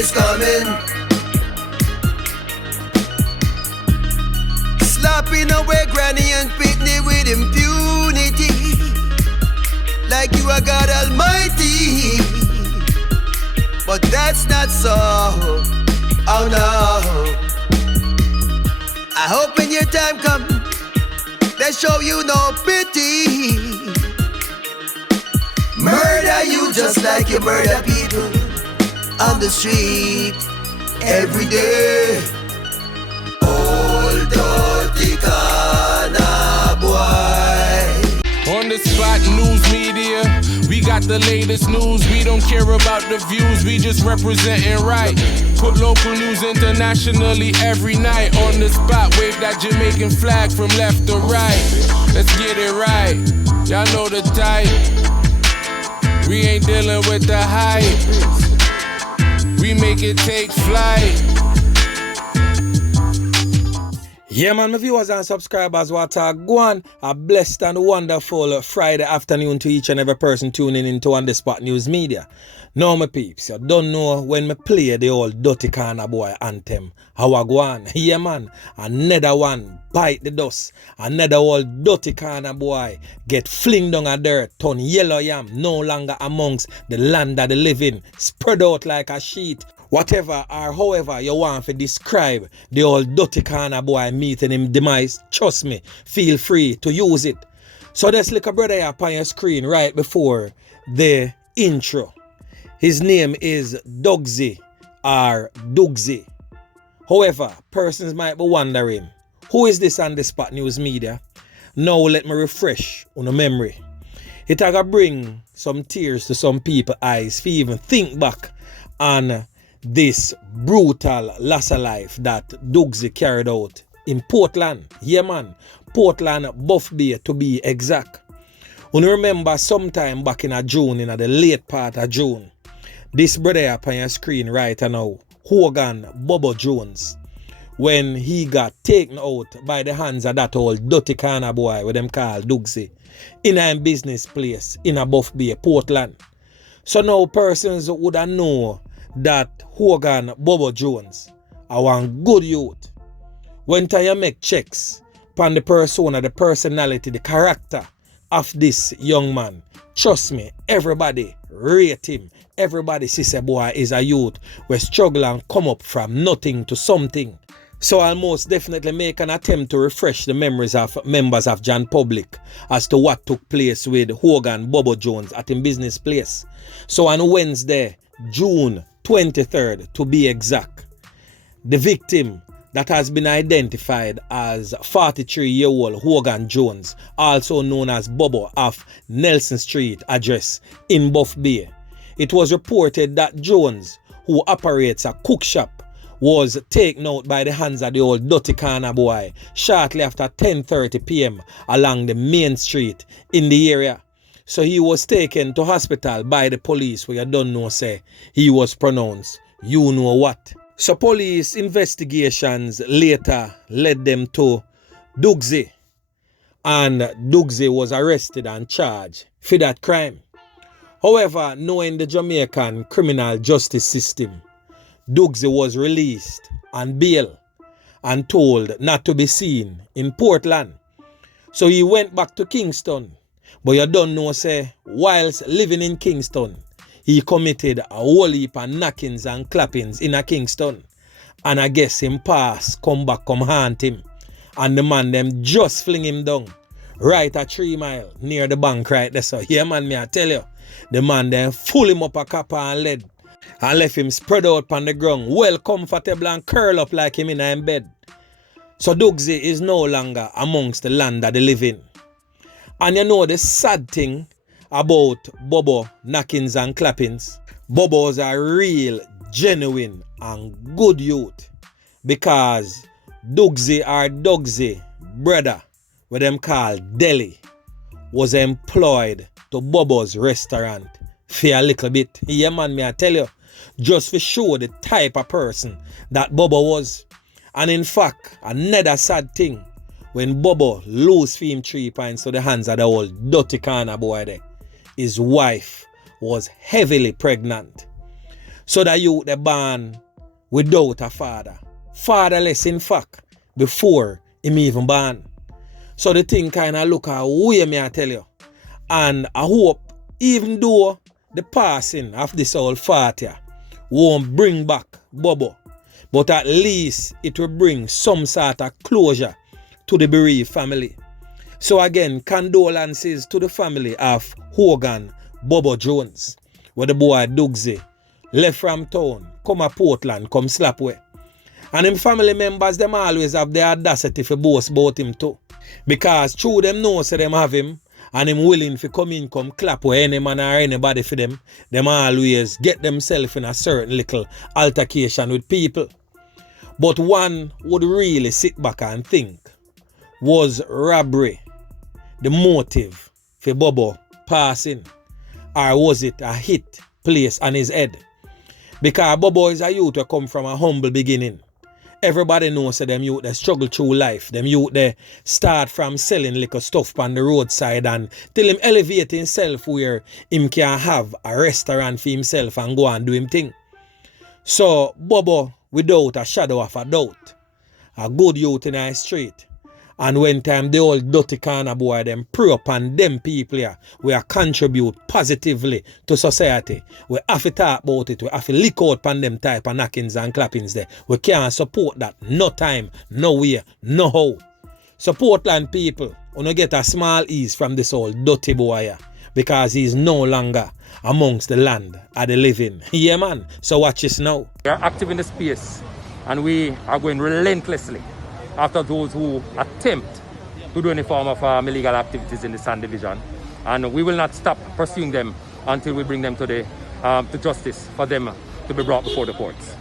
is coming. Slapping away granny and pitney with impunity, like you are God Almighty. But that's not so. Oh no. I hope when your time comes, they show you no pity. Murder you just like you murder people on the street every day. Old dirty Kana boy. On the spot news media, we got the latest news. We don't care about the views, we just representing right. Put local news internationally every night. On the spot, wave that Jamaican flag from left to right. Let's get it right, y'all know the type. We ain't dealing with the hype, we make it take flight. Yeah man, my viewers and subscribers, what a go on. A blessed and wonderful Friday afternoon to each and every person tuning into On The Spot News Media. Now my peeps, you don't know when me play the old Dirty Kana Boy anthem. How I go on? Yeah man, another one bite the dust. Another old Dirty Kana Boy get fling down a dirt, turn yellow yam, no longer amongst the land of the living, spread out like a sheet. Whatever or however you want to describe the old Dirty Kana Boy meeting him demise, trust me, feel free to use it. So this little brother here up on your screen right before the intro. His name is Dugzy or Dugzy. However, persons might be wondering, who is this On The Spot News Media? Now let me refresh on the memory. It will bring some tears to some people's eyes if you even think back on this brutal loss of life that Dugzy carried out in Portland. Yeah man, Portland, Buff Bay to be exact. You remember sometime back in June, in the late part of June, this brother up on your screen right now, Hogan Bobo Jones, when he got taken out by the hands of that old Dirty Kana Boy with them called Dugzy in a business place in a Buff Bay, Portland. So now persons would have know that Hogan Bobo Jones are one good youth. When you make checks upon the persona, the personality, the character of this young man, trust me, everybody rate him. Everybody sees a boy is a youth who struggle and come up from nothing to something. So I'll most definitely make an attempt to refresh the memories of members of John Public as to what took place with Hogan Bobo Jones at his business place. So on Wednesday, June 23rd to be exact, the victim that has been identified as 43-year-old Hogan Jones, also known as Bobo, of Nelson Street address in Buff Bay. It was reported that Jones, who operates a cook shop, was taken out by the hands of the old Dirty Kana Boy shortly after 10:30 p.m. along the main street in the area. So he was taken to hospital by the police, where you don't know say he was pronounced you know what. So police investigations later led them to Dugzy, and Dugzy was arrested and charged for that crime. However, knowing the Jamaican criminal justice system, Dugzy was released on bail and told not to be seen in Portland. So he went back to Kingston. But you don't know, say, whilst living in Kingston, he committed a whole heap of knockings and clappings in a Kingston. And I guess him pass, come back, come haunt him. And the man them just fling him down right at 3 Mile near the bank right there. So yeah man, me I tell you, the man then full him up a copper and lead and left him spread out on the ground, well comfortable and curl up like him in a bed. So Dugzy is no longer amongst the land of the living. And you know the sad thing about Bobo knockings and clappings, Bobo's a real, genuine and good youth, because Dugzy or Dugzy brother, what them call Deli, was employed to Bobo's restaurant for a little bit. Yeah man, me I tell you, just to show the type of person that Bobo was. And in fact, another sad thing, when Bobo lose him 3 points to the hands of the old Dirty Kana Boy there, his wife was heavily pregnant. So the youth they born without a father. Fatherless in fact, before him even born. So the thing kinda look a way, me I tell you. And I hope, even though the passing of this old father won't bring back Bobo, but at least it will bring some sort of closure to the bereaved family. So again, condolences to the family of Hogan Bobo Jones, where the boy Dugzy left from town, come a Portland, come ClapWeh. And him family members, them always have the audacity to boast about him too. Because through them know so them have him, and him willing to come in, come ClapWeh any man or anybody for them always get themselves in a certain little altercation with people. But one would really sit back and think, was robbery the motive for Bobo passing? Or was it a hit placed on his head? Because Bobo is a youth who come from a humble beginning. Everybody knows that them youth they struggle through life. Them youth they start from selling liquor stuff on the roadside and till him elevate himself where him can have a restaurant for himself and go and do him thing. So Bobo, without a shadow of a doubt, a good youth in our street. And when time the old dirty corner boy them prey upon them people here, we contribute positively to society. We have to talk about it. We have to lick out upon them type of knockings and clappings there. We can't support that. No time, no way, no how. So Portland people, we don't get a small ease from this old dirty boy here, because he's no longer amongst the land of the living. Yeah man, so watch this now. We are active in the space and we are going relentlessly after those who attempt to do any form of illegal activities in the Sand Division, and we will not stop pursuing them until we bring them to the to justice for them to be brought before the courts.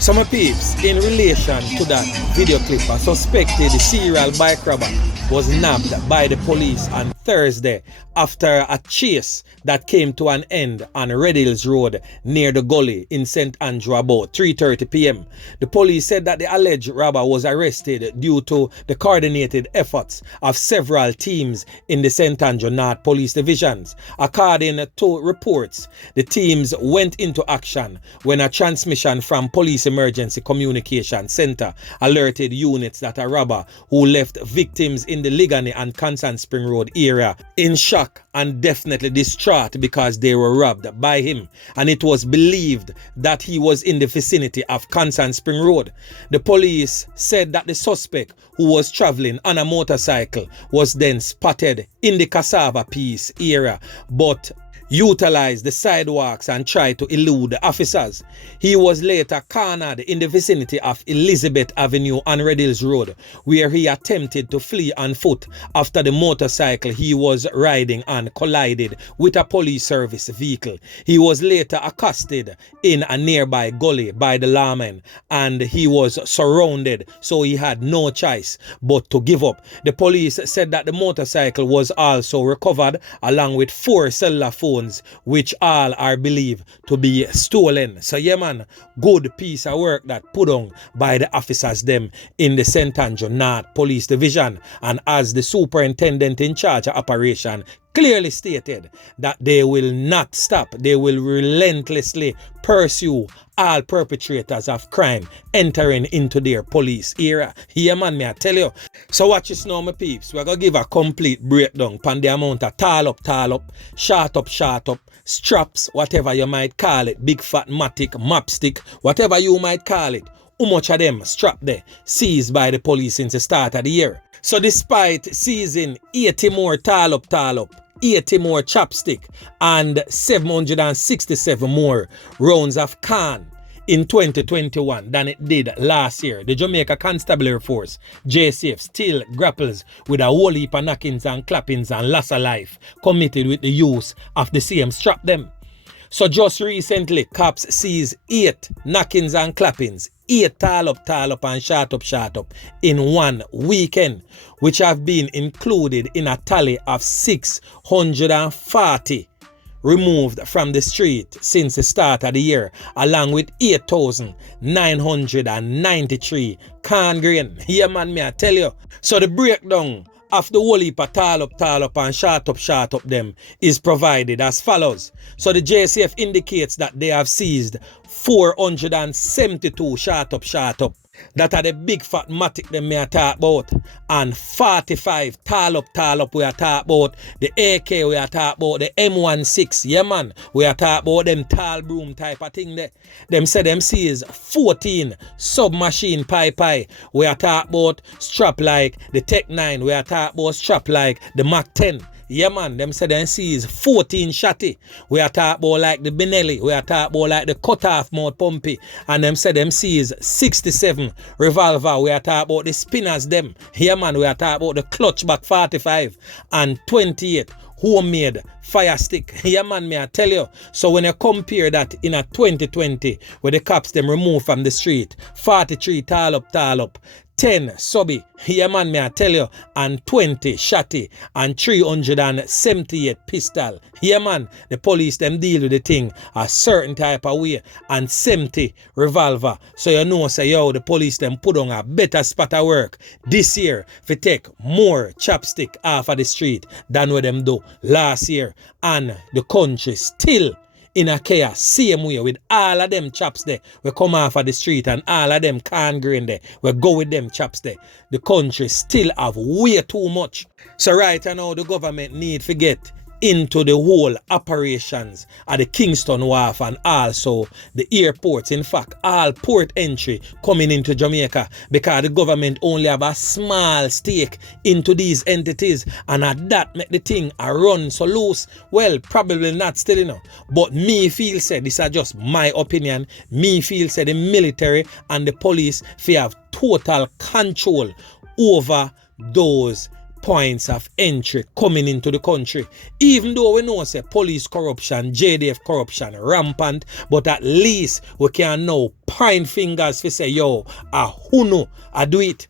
So my peeps, in relation to that video clip, a suspected serial bike robber was nabbed by the police on Thursday after a chase that came to an end on Red Hills Road near the gully in St. Andrew about 3:30 p.m. The police said that the alleged robber was arrested due to the coordinated efforts of several teams in the St. Andrew North Police Divisions. According to reports, the teams went into action when a transmission from Police Emergency Communication Center alerted units that a robber who left victims in the Ligani and Constant Spring Road area in shock and definitely distraught because they were robbed by him, and it was believed that he was in the vicinity of Constant Spring Road. The police said that the suspect, who was traveling on a motorcycle, was then spotted in the Cassava Piece area but utilized the sidewalks and tried to elude the officers. He was later cornered in the vicinity of Elizabeth Avenue on Red Hills Road, where he attempted to flee on foot after the motorcycle he was riding on collided with a police service vehicle. He was later accosted in a nearby gully by the lawmen and he was surrounded, so he had no choice but to give up. The police said that the motorcycle was also recovered along with 4 cellular phones, which all are believed to be stolen. So yeah man, good piece of work that put on by the officers them in the St. Andrew North Police Division. And as the superintendent in charge of operation clearly stated that they will not stop, they will relentlessly pursue all perpetrators of crime entering into their police era. Here man, me I tell you. So watch this now my peeps. We're gonna give a complete breakdown on the amount of tall up, short up, straps, whatever you might call it, big fat matic, mapstick, whatever you might call it. How much of them strapped there seized by the police since the start of the year? So despite seizing 80 more tall up, 80 more chopstick and 767 more rounds of can in 2021 than it did last year, the Jamaica Constabulary Force, JCF, still grapples with a whole heap of knockings and clappings and loss of life committed with the use of the same strap them. So just recently, cops seized 8 knockings and clappings, 8 tall up and shot up in one weekend, which have been included in a tally of 640 removed from the street since the start of the year, along with 8,993 corn grain. Yeah, man, me I tell you. So the breakdown of the whole heap of tall up and shot up them is provided as follows. So the JCF indicates that they have seized 472 shot up. That are the big fat matic them me a talk about. And 45 tall up we a talk about. The AK we a talk about. The M16, yeah man, we a talk about them tall broom type of thing there. Them say them sees 14 submachine pie. We a talk about strap like the Tech 9. We a talk about strap like the Mac 10. Yeah man, them say them sees 14 shotty. We are talk about like the Benelli. We are talk about like the cut off mouth pumpy. And them say them sees 67 revolver. We are talk about the spinners them. Yeah man, we are talk about the clutch back 45 and 28 homemade fire stick. Yeah man, me I tell you. So when you compare that in a 2020 where the cops them remove from the street, 43 tall up, 10 subby, yeah man, me I tell you, and 20 shotty and 378 pistol. Yeah man, the police them deal with the thing a certain type of way, and 70 revolver. So you know say yo, the police them put on a better spot of work this year to take more chopstick off of the street than what them do last year. And the country still in a chaos, same way with all of them chops there. We come off of the street and all of them corn grain there. We go with them chops there. The country still have way too much. So right now the government need to get into the whole operations at the Kingston Wharf and also the airports. In fact, all port entry coming into Jamaica, because the government only have a small stake into these entities, and at that make the thing a run so loose. Well, probably not still, you know. But me feel said, this is just my opinion, me feel said the military and the police have total control over those points of entry coming into the country. Even though we know say police corruption, JDF corruption rampant, but at least we can now point fingers to say yo, who know I do it.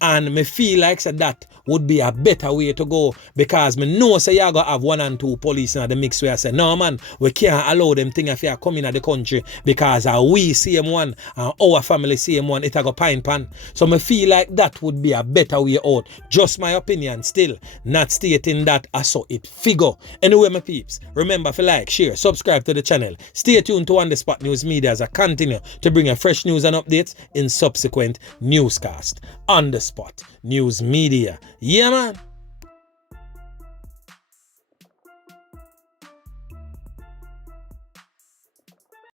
And me feel like say that would be a better way to go, because me know say you go have 1 and 2 police in the mix where I say no man, we can't allow them thing if you are coming at the country, because we same one and our family same one, it a go pine pan. So me feel like that would be a better way out. Just my opinion still, not stating that I saw it figure. Anyway my peeps, remember to like, share, subscribe to the channel. Stay tuned to On The Spot News Media as I continue to bring you fresh news and updates in subsequent newscast. On The Spot News Media. Yeah man.